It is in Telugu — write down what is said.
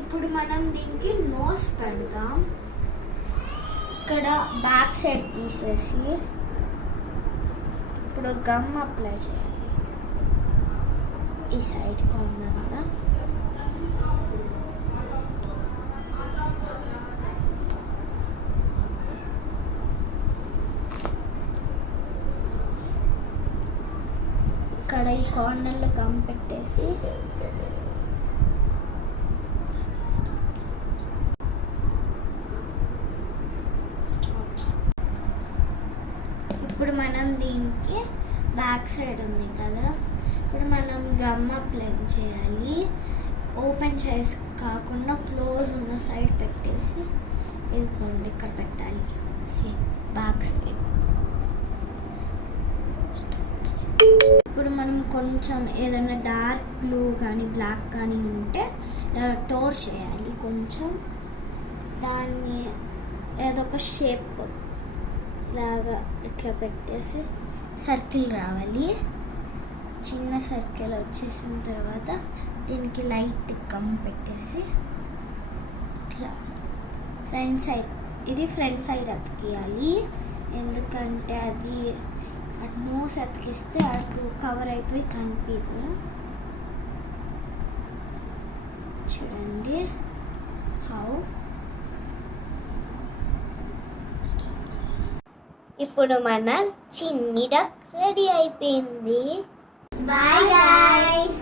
ఇప్పుడు మనం దీనికి నోస్ పెడదాం. ఇక్కడ బ్యాక్ సైడ్ తీసేసి ఇప్పుడు గమ్ అప్లై చేయాలి ఈ సైడ్ కార్నర్ కదా. ఇక్కడ ఈ కార్నర్లో గమ్ పెట్టేసి ఇప్పుడు మనం దీనికి బ్యాక్ సైడ్ ఉంది కదా, ఇప్పుడు మనం గమ్ అప్లై చేయాలి. ఓపెన్ చేసి కాకుండా క్లోజ్ ఉన్న సైడ్ పెట్టేసి ఇదిగోండి ఇక్కడ పెట్టాలి బ్యాక్ సైడ్. ఇప్పుడు మనం కొంచెం ఏదైనా డార్క్ బ్లూ కానీ బ్లాక్ కానీ ఉంటే టోర్ చేయాలి కొంచెం. దాన్ని ఏదో ఒక షేప్ లాగా ఇట్లా పెట్టేసి సర్కిల్ రావాలి. చిన్న సర్కిల్ వచ్చేసిన తర్వాత దీనికి లైట్ గమ్ పెట్టేసి ఇట్లా ఫ్రంట్ సైడ్, ఇది ఫ్రంట్ సైడ్ అతికియాలి. ఎందుకంటే అది అటు నోస్ అతికిస్తే అటు కవర్ అయిపోయి కనిపించదు. చూడండి హౌ. ఇప్పుడు మన చిన్ని డక్ రెడీ అయిపోయింది. Bye guys.